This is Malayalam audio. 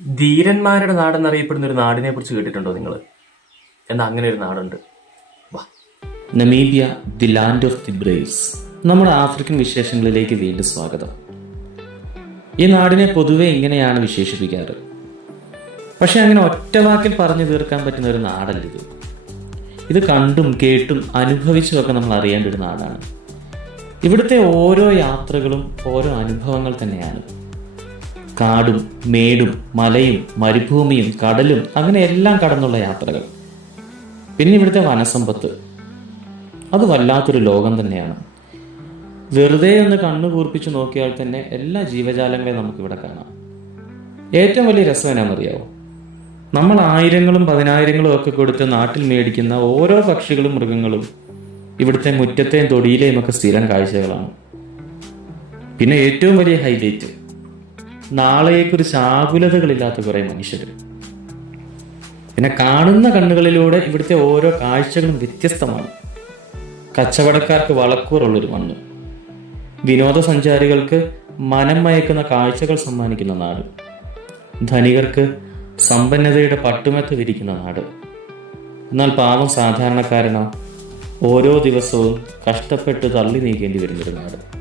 ധീരന്മാരുടെ നാടെന്നറിയപ്പെടുന്ന ഒരു നാടിനെ കുറിച്ച് കേട്ടിട്ടുണ്ടോ നിങ്ങൾ? എന്നാൽ അങ്ങനെ ഒരു നാടുണ്ട്. വാ. Namibia, the land of the braves. നമ്മുടെ ആഫ്രിക്കൻ വിശേഷങ്ങളിലേക്ക് വീണ്ടും സ്വാഗതം. ഈ നാടിനെ പൊതുവെ ഇങ്ങനെയാണ് വിശേഷിപ്പിക്കാറ്. പക്ഷെ അങ്ങനെ ഒറ്റ വാക്കിൽ പറഞ്ഞു തീർക്കാൻ പറ്റുന്ന ഒരു നാടല്ല ഇത്. ഇത് കണ്ടും കേട്ടും അനുഭവിച്ചുമൊക്കെ നമ്മൾ അറിയേണ്ട ഒരു നാടാണ്. ഇവിടുത്തെ ഓരോ യാത്രകളും ഓരോ അനുഭവങ്ങൾ തന്നെയാണ്. കാടും മേടും മലയും മരുഭൂമിയും കടലും അങ്ങനെ എല്ലാം കടന്നുള്ള യാത്രകൾ. പിന്നെ ഇവിടുത്തെ വനസമ്പത്ത്, അത് വല്ലാത്തൊരു ലോകം തന്നെയാണ്. വെറുതെ ഒന്ന് കണ്ണു കൂർപ്പിച്ച് നോക്കിയാൽ തന്നെ എല്ലാ ജീവജാലങ്ങളെയും നമുക്കിവിടെ കാണാം. ഏറ്റവും വലിയ രസം എന്നാണെന്നറിയാവോ? നമ്മൾ ആയിരങ്ങളും പതിനായിരങ്ങളും ഒക്കെ കൊടുത്ത് നാട്ടിൽ മേടിക്കുന്ന ഓരോ പക്ഷികളും മൃഗങ്ങളും ഇവിടുത്തെ മുറ്റത്തെയും തൊടിയിലെയും ഒക്കെ സ്ഥിരം കാഴ്ചകളാണ്. പിന്നെ ഏറ്റവും വലിയ ഹൈലൈറ്റ്, നാളെയെക്കുറിച്ച് ആകുലതകളില്ലാത്ത കുറേ മനുഷ്യർ. പിന്നെ കാണുന്ന കണ്ണുകളിലൂടെ ഇവിടുത്തെ ഓരോ കാഴ്ചകളും വ്യത്യസ്തമാണ്. കച്ചവടക്കാർക്ക് വളക്കൂറുള്ളൊരു മണ്ണ്, വിനോദസഞ്ചാരികൾക്ക് മനം മയക്കുന്ന കാഴ്ചകൾ സമ്മാനിക്കുന്ന നാട്, ധനികർക്ക് സമ്പന്നതയുടെ പട്ടുമെത്ത് വിരിക്കുന്ന നാട്. എന്നാൽ പാവം സാധാരണക്കാരനോ ഓരോ ദിവസവും കഷ്ടപ്പെട്ട് തള്ളി നീക്കേണ്ടി വരുന്നൊരു നാട്.